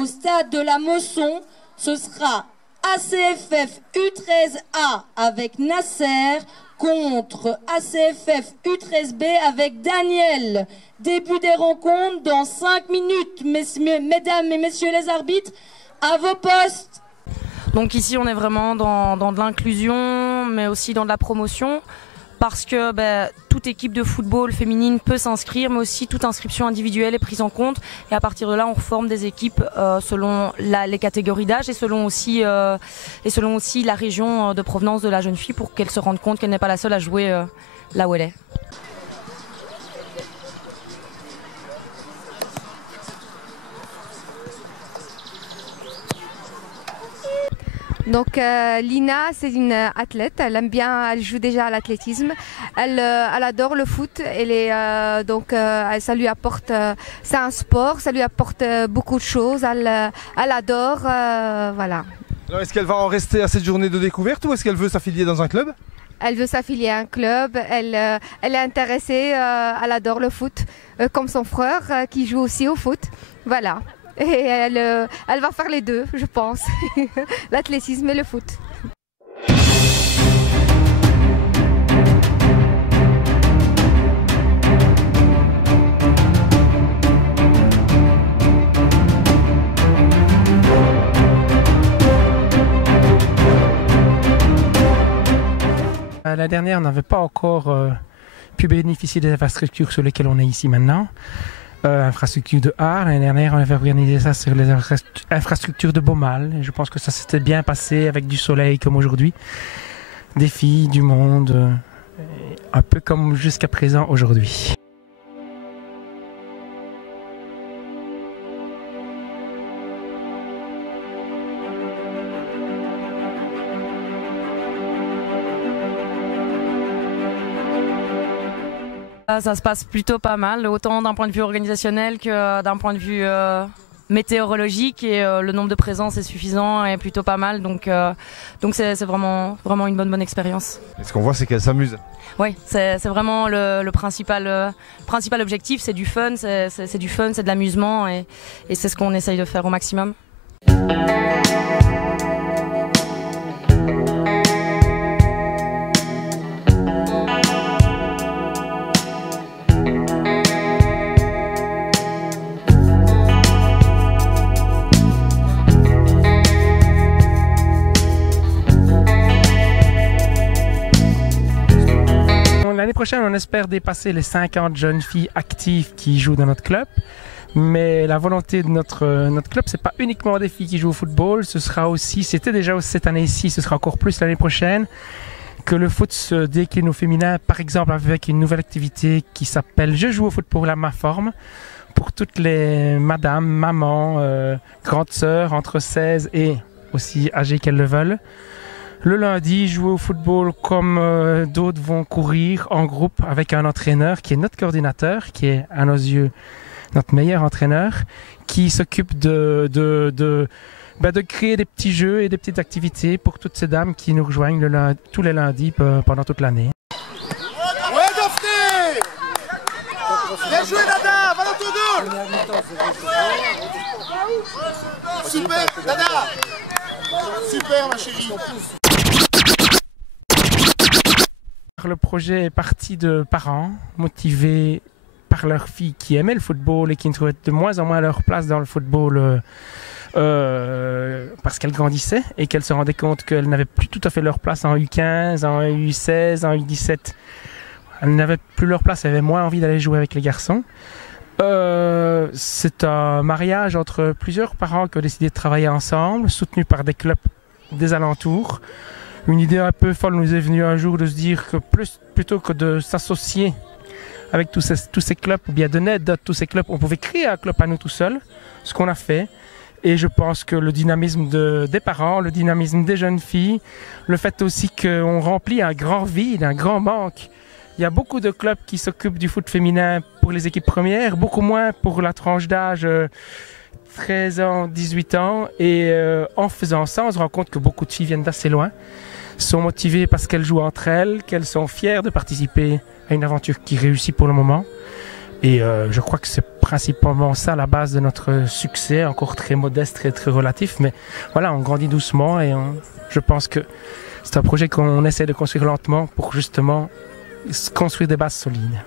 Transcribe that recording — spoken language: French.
au stade de la Mosson, ce sera ACFF U13A avec Nasser contre ACFF U13B avec Daniel. Début des rencontres dans 5 minutes, mesdames et messieurs les arbitres, à vos postes. Donc ici on est vraiment dans de l'inclusion, mais aussi dans de la promotion, parce que toute équipe de football féminine peut s'inscrire, mais aussi toute inscription individuelle est prise en compte. Et à partir de là, on forme des équipes selon les catégories d'âge et selon aussi la région de provenance de la jeune fille, pour qu'elle se rende compte qu'elle n'est pas la seule à jouer là où elle est. Donc Lina, c'est une athlète, elle joue déjà à l'athlétisme, elle adore le foot, ça lui apporte, c'est un sport, ça lui apporte beaucoup de choses, elle adore, voilà. Alors est-ce qu'elle va en rester à cette journée de découverte ou est-ce qu'elle veut s'affilier dans un club? Elle veut s'affilier à un club, elle est intéressée, elle adore le foot, comme son frère qui joue aussi au foot, voilà. Et elle va faire les deux, je pense, l'athlétisme et le foot. La dernière, on n'avait pas encore pu bénéficier des infrastructures sur lesquelles on est ici maintenant. Infrastructure de Arles. L'année dernière, on avait organisé ça sur les infrastructures de Beaumal. Et je pense que ça s'était bien passé avec du soleil comme aujourd'hui. Des filles, du monde, un peu comme jusqu'à présent aujourd'hui. Ça se passe plutôt pas mal, autant d'un point de vue organisationnel que d'un point de vue météorologique, et le nombre de présences est suffisant et plutôt pas mal, donc c'est vraiment une bonne expérience. Et ce qu'on voit, c'est qu'elle s'amuse. Oui, c'est vraiment le principal objectif, c'est du fun, c'est de l'amusement, et c'est ce qu'on essaye de faire au maximum. L'année prochaine, on espère dépasser les 50 jeunes filles actives qui jouent dans notre club. Mais la volonté de notre club, c'est pas uniquement des filles qui jouent au football. Ce sera aussi, c'était déjà cette année-ci, ce sera encore plus l'année prochaine, que le foot se décline au féminin, par exemple avec une nouvelle activité qui s'appelle « Je joue au foot pour ma forme », pour toutes les madames, mamans, grandes sœurs entre 16 et aussi âgées qu'elles le veulent. Le lundi, jouer au football comme d'autres vont courir en groupe avec un entraîneur qui est notre coordinateur, qui est à nos yeux notre meilleur entraîneur, qui s'occupe de créer des petits jeux et des petites activités pour toutes ces dames qui nous rejoignent tous les lundis pendant toute l'année. Ouais, Daphné! Bien joué, Dada! Va dans ton goal! Super, Dada! Super, ma chérie! Le projet est parti de parents motivés par leurs filles qui aimaient le football et qui ne trouvaient de moins en moins leur place dans le football parce qu'elles grandissaient et qu'elles se rendaient compte qu'elles n'avaient plus tout à fait leur place en U15, en U16, en U17. Elles n'avaient plus leur place, elles avaient moins envie d'aller jouer avec les garçons. C'est un mariage entre plusieurs parents qui ont décidé de travailler ensemble, soutenus par des clubs des alentours. Une idée un peu folle nous est venue un jour de se dire que plutôt que de s'associer avec tous ces clubs, ou bien de naître de tous ces clubs, on pouvait créer un club à nous tout seuls, ce qu'on a fait. Et je pense que le dynamisme des parents, le dynamisme des jeunes filles, le fait aussi qu'on remplit un grand vide, un grand manque. Il y a beaucoup de clubs qui s'occupent du foot féminin pour les équipes premières, beaucoup moins pour la tranche d'âge 13 ans, 18 ans. Et en faisant ça, on se rend compte que beaucoup de filles viennent d'assez loin, sont motivées parce qu'elles jouent entre elles, qu'elles sont fières de participer à une aventure qui réussit pour le moment. Et je crois que c'est principalement ça la base de notre succès, encore très modeste, très relatif. Mais voilà, on grandit doucement et je pense que c'est un projet qu'on essaie de construire lentement pour justement construire des bases solides.